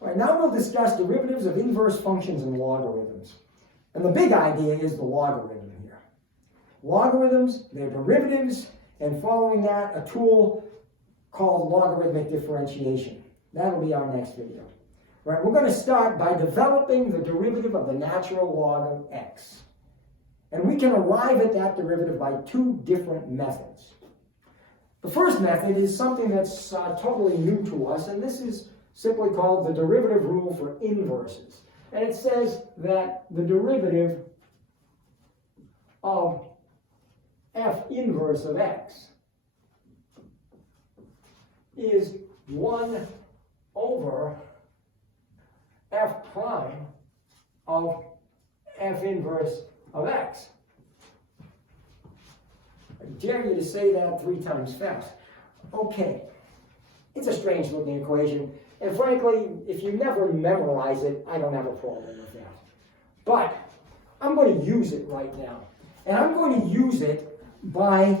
All right, now we'll discuss derivatives of inverse functions and logarithms. And the big idea is the logarithm here. Logarithms, they're derivatives, and following that, a tool called logarithmic differentiation. That'll be our next video. All right, we're going to start by developing the derivative of the natural log of x. And we can arrive at that derivative by two different methods. The first method is something that's totally new to us, and this is simply called the derivative rule for inverses. And it says that the derivative of f inverse of x is 1 over f prime of f inverse of x. I dare you to say that 3 times fast. Okay, it's a strange looking equation, and frankly, if you never memorize it, I don't have a problem with that. But I'm going to use it right now, and I'm going to use it by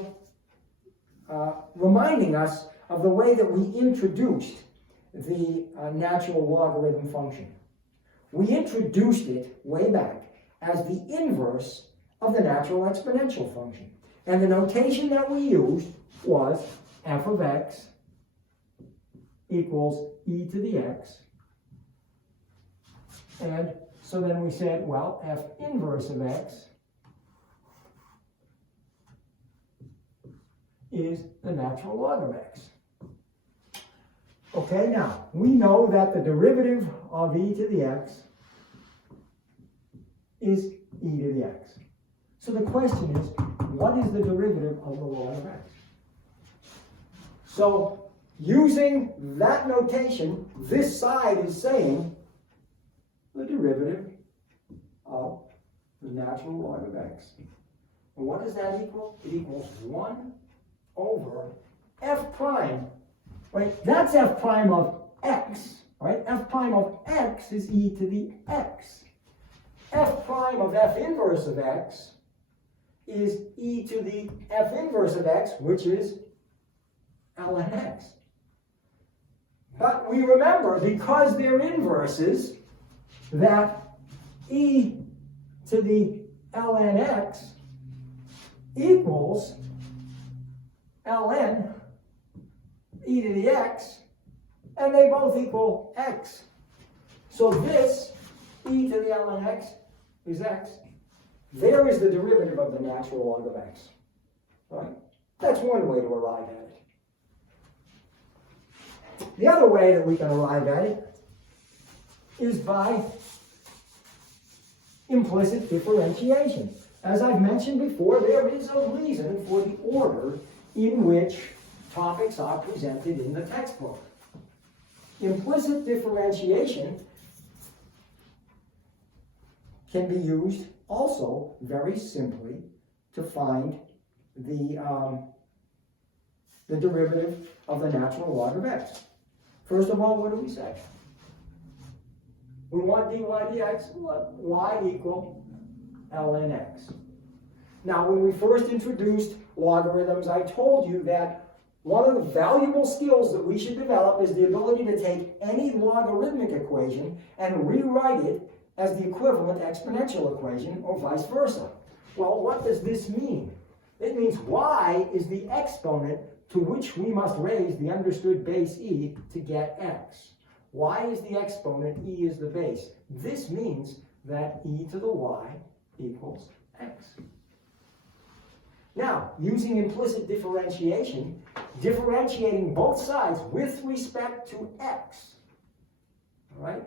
reminding us of the way that we introduced the natural logarithm function. We introduced it way back as the inverse of the natural exponential function. And the notation that we used was f of x equals e to the x. And so then we said, well, f inverse of x is the natural log of x. Okay, now, we know that the derivative of e to the x is e to the x. So the question is, what is the derivative of the log of x? So, using that notation, this side is saying the derivative of the natural log of x. And what does that equal? It equals 1 over f prime. Right? That's f prime of x. Right? F prime of x is e to the x. F prime of f inverse of x is e to the f inverse of x, which is ln x. But we remember, because they're inverses, that e to the ln x equals ln e to the x, and they both equal x. So this e to the ln x is x. There is the derivative of the natural log of x. Right? That's one way to arrive at it. The other way that we can arrive at it is by implicit differentiation. As I've mentioned before, there is a reason for the order in which topics are presented in the textbook. Implicit differentiation can be used also very simply to find the derivative of the natural log of x. First of all, what do we say? We want dy dx, y equal ln x. Now, when we first introduced logarithms, I told you that one of the valuable skills that we should develop is the ability to take any logarithmic equation and rewrite it as the equivalent exponential equation, or vice versa. Well, what does this mean? It means y is the exponent to which we must raise the understood base e to get x. Y is the exponent, e is the base. This means that e to the y equals x. Now, using implicit differentiation, differentiating both sides with respect to x. All right?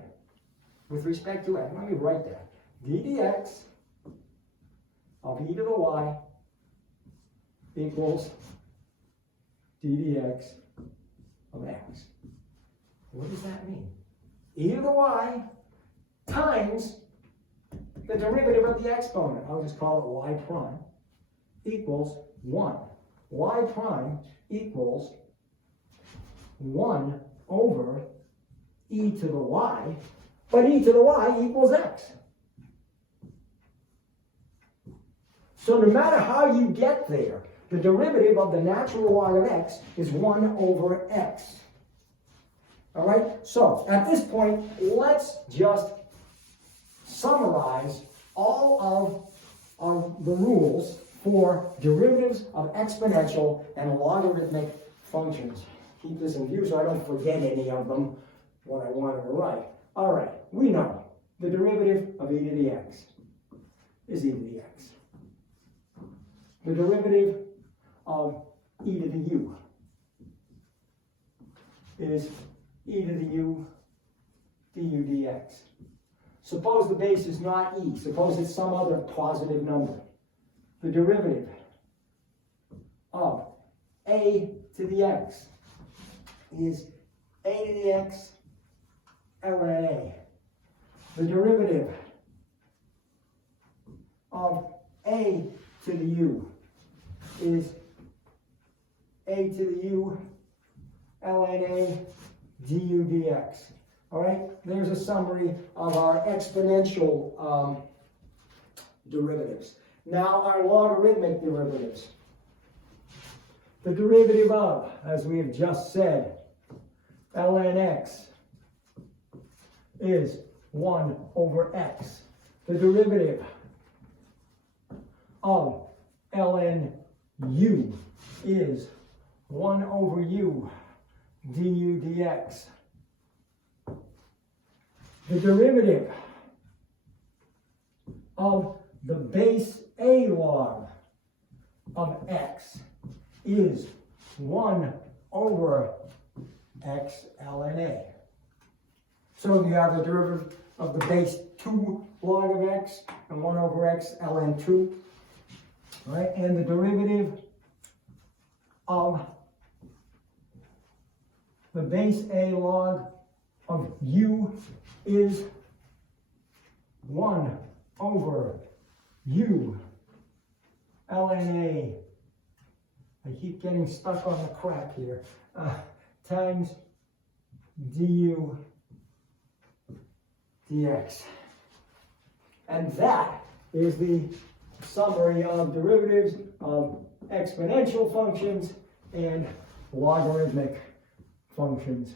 With respect to x. Let me write that. d dx of e to the y equals d dx of x. What does that mean? E to the y times the derivative of the exponent. I'll just call it y prime equals 1. Y prime equals 1 over e to the y, but e to the y equals x. So no matter how you get there, the derivative of the natural log of x is 1 over x. All right, so at this point, let's just summarize all of the rules for derivatives of exponential and logarithmic functions. Keep this in view so I don't forget any of them when I wanted to write. All right, we know the derivative of e to the x is e to the x. The derivative of e to the u is e to the u du dx. Suppose the base is not e. Suppose it's some other positive number. The derivative of a to the x is a to the x ln a. The derivative of a to the u is a to the u ln a du dx. All right, there's a summary of our exponential derivatives. Now our logarithmic derivatives. The derivative of, as we have just said, ln x is 1 over x. The derivative of ln u is 1 over u du dx. The derivative of the base a log of x is 1 over x ln a. So you have the derivative of the base 2 log of x and 1 over x ln 2. All right, and the derivative of the base a log of u is 1 over u ln a. I keep getting stuck on the crap here. Times du dx. And that is the summary of derivatives of exponential functions and logarithmic functions.